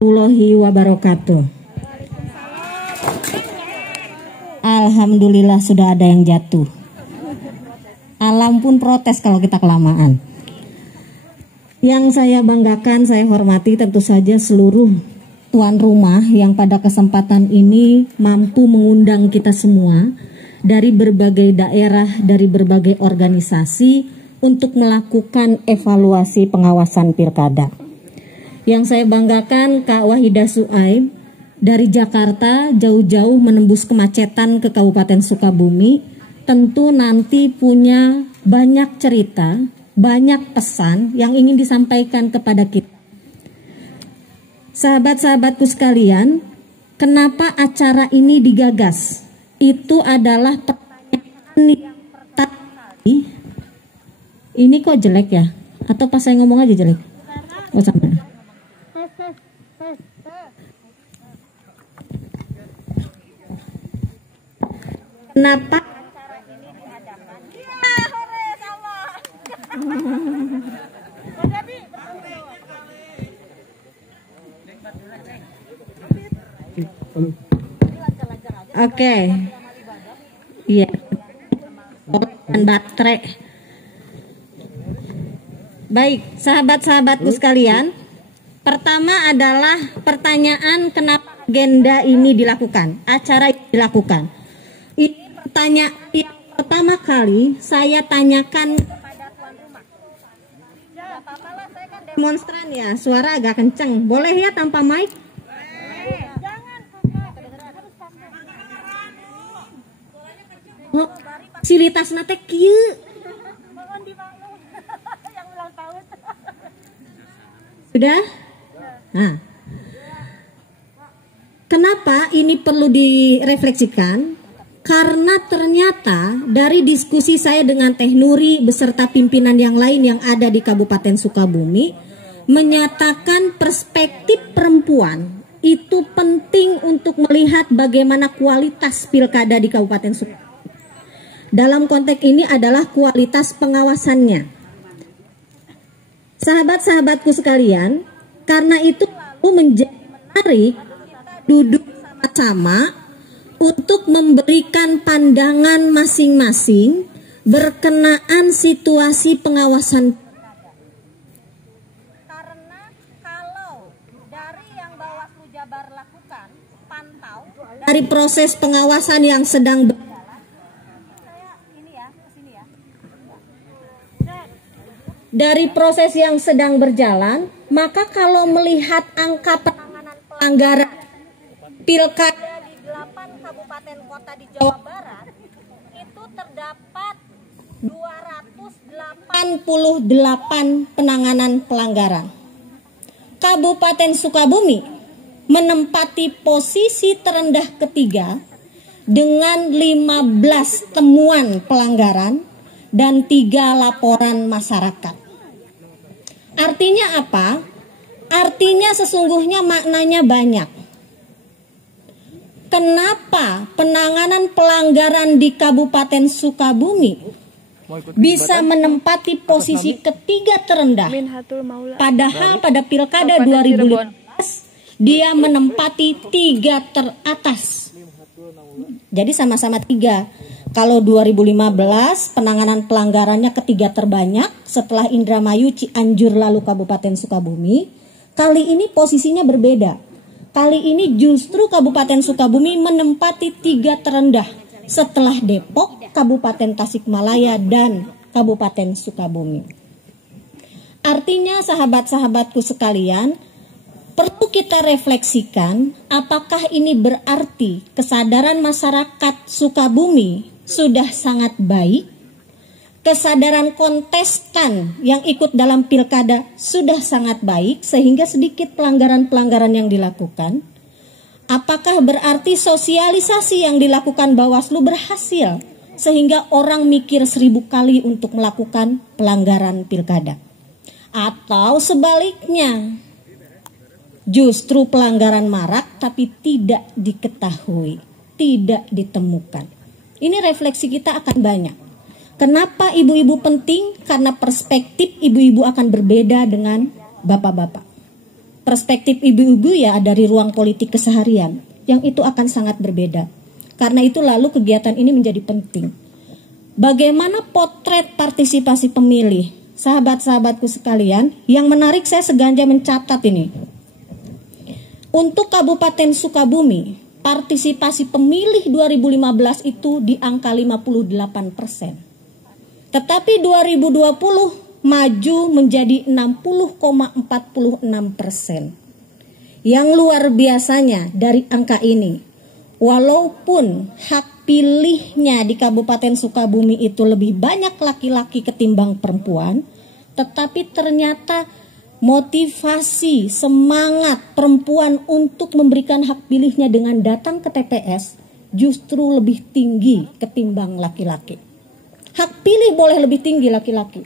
Warahmatullahi wabarakatuh. Alhamdulillah sudah ada yang jatuh. Alam pun protes kalau kita kelamaan. Yang saya banggakan, saya hormati tentu saja seluruh tuan rumah yang pada kesempatan ini mampu mengundang kita semua dari berbagai daerah, dari berbagai organisasi untuk melakukan evaluasi pengawasan pilkada. Yang saya banggakan Kak Wahidah Suaib dari Jakarta jauh-jauh menembus kemacetan ke Kabupaten Sukabumi, tentu nanti punya banyak cerita, banyak pesan yang ingin disampaikan kepada kita. Sahabat-sahabatku sekalian, kenapa acara ini digagas? Itu adalah pertanyaan yang tadi. Ini kok jelek ya? Atau pas saya ngomong aja jelek? Oh sama. Kenapa acara ini diadakan? Oke. Iya. Dan baterai. Baik, sahabat-sahabatku sekalian. Pertama adalah pertanyaan kenapa agenda ini dilakukan, acara ini dilakukan. Ini pertanyaan yang pertama kali saya tanyakan kepada tuan rumah. Gak apa-apalah, saya kan demonstran ya, suara agak kenceng. Boleh ya tanpa mic? Jangan. Oh, fasilitas nate kieu. Mohon dimaklum. Yang ulang tahun. Sudah? Nah. Kenapa ini perlu direfleksikan? Karena ternyata dari diskusi saya dengan Teh Nuri beserta pimpinan yang lain yang ada di Kabupaten Sukabumi menyatakan perspektif perempuan itu penting untuk melihat bagaimana kualitas pilkada di Kabupaten Sukabumi. Dalam konteks ini adalah kualitas pengawasannya. Sahabat-sahabatku sekalian, karena itu menjadi menarik duduk sama-sama untuk memberikan pandangan masing-masing berkenaan situasi pengawasan. Karena kalau dari yang Bawaslu Jabar lakukan, pantau dari proses pengawasan yang sedang berjalan, dari proses yang sedang berjalan, maka kalau melihat angka penanganan pelanggaran pilkada di 8 kabupaten kota di Jawa Barat, itu terdapat 288 penanganan pelanggaran. Kabupaten Sukabumi menempati posisi terendah ketiga dengan 15 temuan pelanggaran dan 3 laporan masyarakat. Artinya apa? Artinya sesungguhnya maknanya banyak. Kenapa penanganan pelanggaran di Kabupaten Sukabumi bisa menempati posisi ketiga terendah? Padahal pada Pilkada 2015 dia menempati 3 teratas. Jadi sama-sama 3. Kalau 2015 penanganan pelanggarannya ketiga terbanyak setelah Indramayu, Cianjur lalu Kabupaten Sukabumi. Kali ini posisinya berbeda. Kali ini justru Kabupaten Sukabumi menempati 3 terendah setelah Depok, Kabupaten Tasikmalaya dan Kabupaten Sukabumi. Artinya sahabat-sahabatku sekalian, perlu kita refleksikan apakah ini berarti kesadaran masyarakat Sukabumi sudah sangat baik, kesadaran kontestan yang ikut dalam pilkada sudah sangat baik sehingga sedikit pelanggaran-pelanggaran yang dilakukan. Apakah berarti sosialisasi yang dilakukan Bawaslu berhasil sehingga orang mikir 1000 kali untuk melakukan pelanggaran pilkada? Atau sebaliknya, justru pelanggaran marak tapi tidak diketahui, tidak ditemukan. Ini refleksi kita akan banyak. Kenapa ibu-ibu penting? Karena perspektif ibu-ibu akan berbeda dengan bapak-bapak. perspektif ibu-ibu ya dari ruang politik keseharian, yang itu akan sangat berbeda. Karena itu lalu kegiatan ini menjadi penting. Bagaimana potret partisipasi pemilih? Sahabat-sahabatku sekalian, yang menarik saya sengaja mencatat ini. Untuk Kabupaten Sukabumi, partisipasi pemilih 2015 itu di angka 58%. Tetapi 2020 maju menjadi 60,46%. Yang luar biasanya dari angka ini, walaupun hak pilihnya di Kabupaten Sukabumi itu lebih banyak laki-laki ketimbang perempuan, tetapi ternyata motivasi, semangat perempuan untuk memberikan hak pilihnya dengan datang ke TPS justru lebih tinggi ketimbang laki-laki. Hak pilih boleh lebih tinggi laki-laki,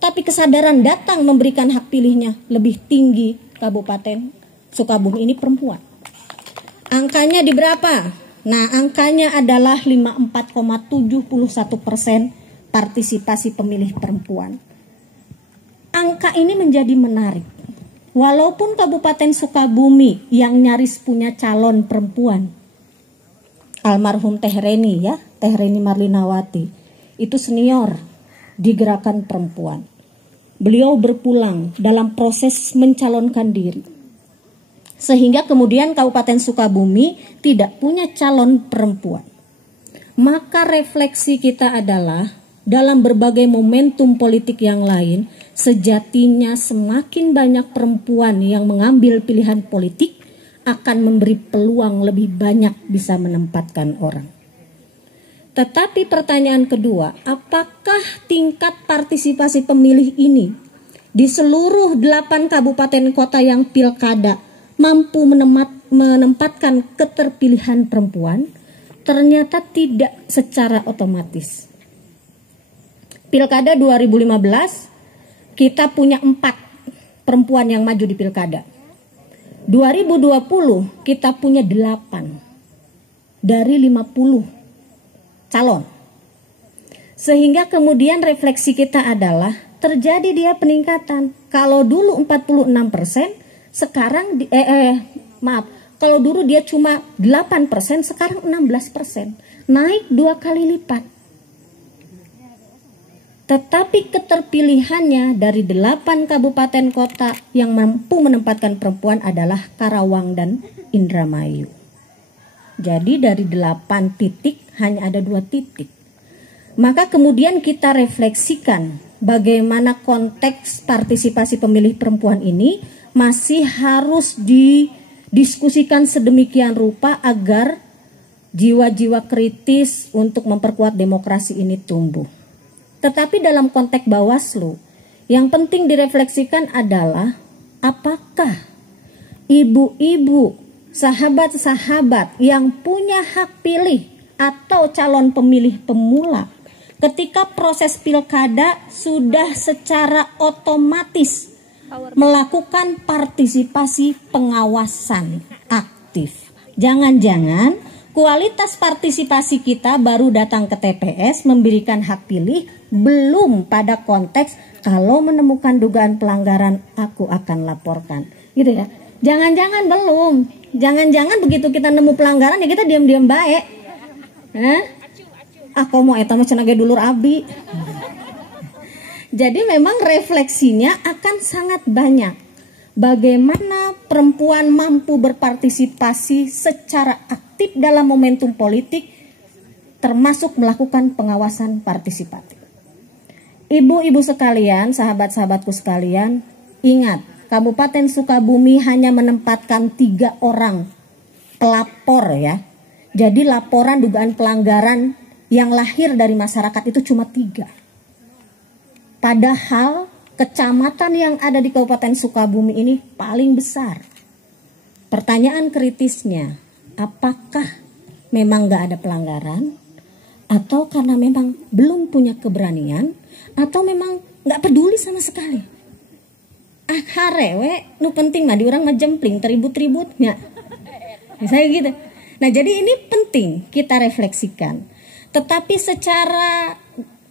tapi kesadaran datang memberikan hak pilihnya lebih tinggi Kabupaten Sukabumi ini perempuan. Angkanya di berapa? Nah, angkanya adalah 54,71% partisipasi pemilih perempuan. Angka ini menjadi menarik. Walaupun Kabupaten Sukabumi yang nyaris punya calon perempuan, almarhum Teh Reni ya, Teh Reni Marlinawati, itu senior di gerakan perempuan. Beliau berpulang dalam proses mencalonkan diri. Sehingga kemudian Kabupaten Sukabumi tidak punya calon perempuan. Maka refleksi kita adalah dalam berbagai momentum politik yang lain, sejatinya semakin banyak perempuan yang mengambil pilihan politik akan memberi peluang lebih banyak bisa menempatkan orang. Tetapi pertanyaan kedua, apakah tingkat partisipasi pemilih ini di seluruh 8 kabupaten kota yang pilkada mampu menempatkan keterpilihan perempuan? Ternyata tidak secara otomatis. Pilkada 2015 kita punya 4 perempuan yang maju di pilkada. 2020 kita punya 8 dari 50 calon. Sehingga kemudian refleksi kita adalah terjadi dia peningkatan. Kalau dulu 46%, sekarang kalau dulu dia cuma 8%, sekarang 16%, naik 2 kali lipat. Tetapi keterpilihannya dari 8 kabupaten kota yang mampu menempatkan perempuan adalah Karawang dan Indramayu. Jadi dari 8 titik hanya ada 2 titik. Maka kemudian kita refleksikan bagaimana konteks partisipasi pemilih perempuan ini masih harus didiskusikan sedemikian rupa agar jiwa-jiwa kritis untuk memperkuat demokrasi ini tumbuh. Tetapi dalam konteks Bawaslu, yang penting direfleksikan adalah apakah ibu-ibu, sahabat-sahabat yang punya hak pilih atau calon pemilih pemula ketika proses pilkada sudah secara otomatis melakukan partisipasi pengawasan aktif. Jangan-jangan kualitas partisipasi kita baru datang ke TPS memberikan hak pilih, belum pada konteks kalau menemukan dugaan pelanggaran aku akan laporkan. Gitu ya. Jangan-jangan belum. Jangan-jangan begitu kita nemu pelanggaran ya kita diam-diam baik. Aku mau eta mah cenah ge dulur abdi. Jadi memang refleksinya akan sangat banyak. Bagaimana perempuan mampu berpartisipasi secara aktif dalam momentum politik, termasuk melakukan pengawasan partisipatif. Ibu-ibu sekalian, sahabat-sahabatku sekalian, ingat, Kabupaten Sukabumi hanya menempatkan 3 orang pelapor ya. Jadi laporan dugaan pelanggaran yang lahir dari masyarakat itu cuma 3. Padahal kecamatan yang ada di Kabupaten Sukabumi ini paling besar. Pertanyaan kritisnya, apakah memang gak ada pelanggaran? Atau karena memang belum punya keberanian? Atau memang gak peduli sama sekali? Harewe, nu penting mah di orang mah jempling, teribut-ributnya. Misalnya gitu. Nah jadi ini penting kita refleksikan. Tetapi secara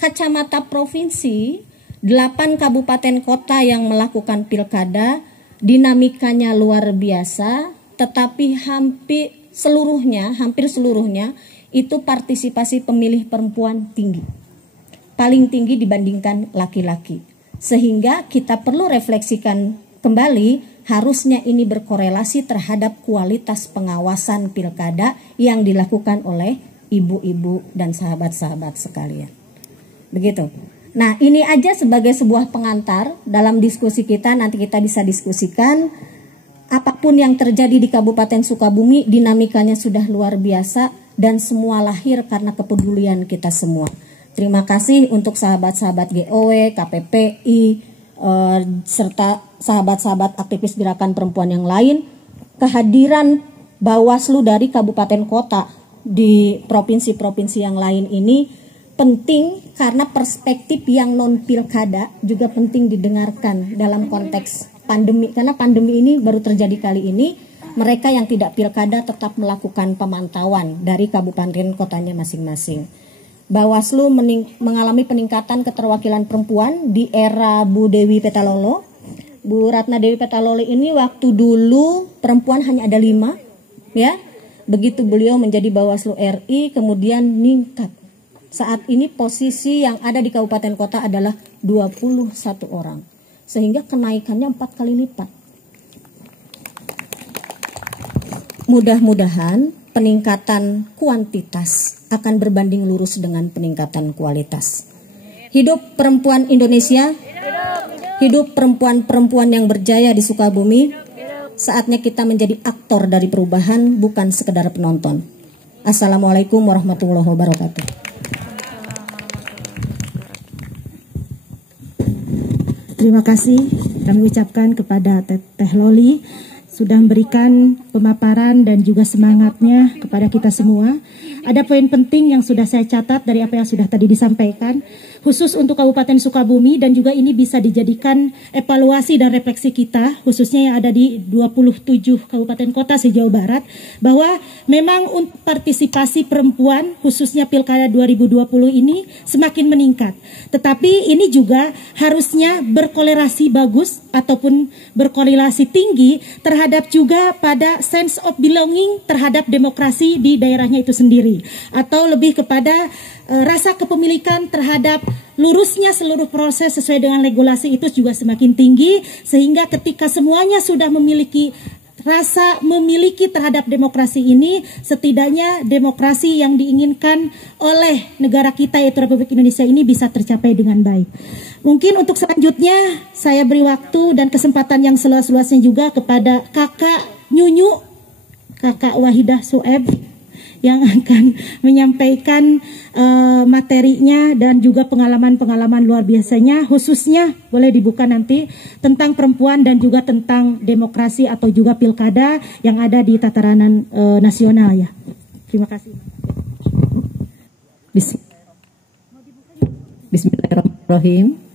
kacamata provinsi, 8 kabupaten kota yang melakukan pilkada dinamikanya luar biasa, tetapi hampir seluruhnya itu partisipasi pemilih perempuan tinggi, paling tinggi dibandingkan laki-laki. Sehingga kita perlu refleksikan kembali, harusnya ini berkorelasi terhadap kualitas pengawasan pilkada yang dilakukan oleh ibu-ibu dan sahabat-sahabat sekalian. Begitu. Nah, ini aja sebagai sebuah pengantar dalam diskusi kita. Nanti kita bisa diskusikan apapun yang terjadi di Kabupaten Sukabumi, dinamikanya sudah luar biasa dan semua lahir karena kepedulian kita semua. Terima kasih untuk sahabat-sahabat GOW, KPPI, serta sahabat-sahabat aktivis gerakan perempuan yang lain. Kehadiran Bawaslu dari kabupaten kota di provinsi-provinsi yang lain ini penting karena perspektif yang non pilkada juga penting didengarkan dalam konteks pandemi, karena pandemi ini baru terjadi kali ini. Mereka yang tidak pilkada tetap melakukan pemantauan dari kabupaten kotanya masing-masing. Bawaslu mengalami peningkatan keterwakilan perempuan di era Bu Dewi Petalolo. Bu Ratna Dewi Petalolo ini waktu dulu perempuan hanya ada 5, ya. Begitu beliau menjadi Bawaslu RI kemudian meningkat. Saat ini posisi yang ada di kabupaten kota adalah 21 orang. Sehingga kenaikannya 4 kali lipat. Mudah-mudahan peningkatan kuantitas akan berbanding lurus dengan peningkatan kualitas. Hidup perempuan Indonesia, hidup perempuan-perempuan yang berjaya di Sukabumi. Saatnya kita menjadi aktor dari perubahan, bukan sekedar penonton. Assalamualaikum warahmatullahi wabarakatuh. Terima kasih kami ucapkan kepada Teh Loli sudah memberikan pemaparan dan juga semangatnya kepada kita semua. Ada poin penting yang sudah saya catat dari apa yang sudah tadi disampaikan, khusus untuk Kabupaten Sukabumi, dan juga ini bisa dijadikan evaluasi dan refleksi kita, khususnya yang ada di 27 kabupaten kota se-Jawa Barat, bahwa memang untuk partisipasi perempuan, khususnya Pilkada 2020 ini semakin meningkat. Tetapi ini juga harusnya berkorelasi bagus ataupun berkorelasi tinggi terhadap juga pada sense of belonging terhadap demokrasi di daerahnya itu sendiri. Atau lebih kepada rasa kepemilikan terhadap lurusnya seluruh proses sesuai dengan regulasi itu juga semakin tinggi, sehingga ketika semuanya sudah memiliki rasa memiliki terhadap demokrasi ini, setidaknya demokrasi yang diinginkan oleh negara kita yaitu Republik Indonesia ini bisa tercapai dengan baik. Mungkin untuk selanjutnya saya beri waktu dan kesempatan yang seluas-luasnya juga kepada Kakak Nyunyu, Kakak Wahidah Sueb, yang akan menyampaikan materinya dan juga pengalaman-pengalaman luar biasanya, khususnya boleh dibuka nanti tentang perempuan dan juga tentang demokrasi atau juga pilkada yang ada di tataran nasional ya. Terima kasih. Bismillahirrahmanirrahim.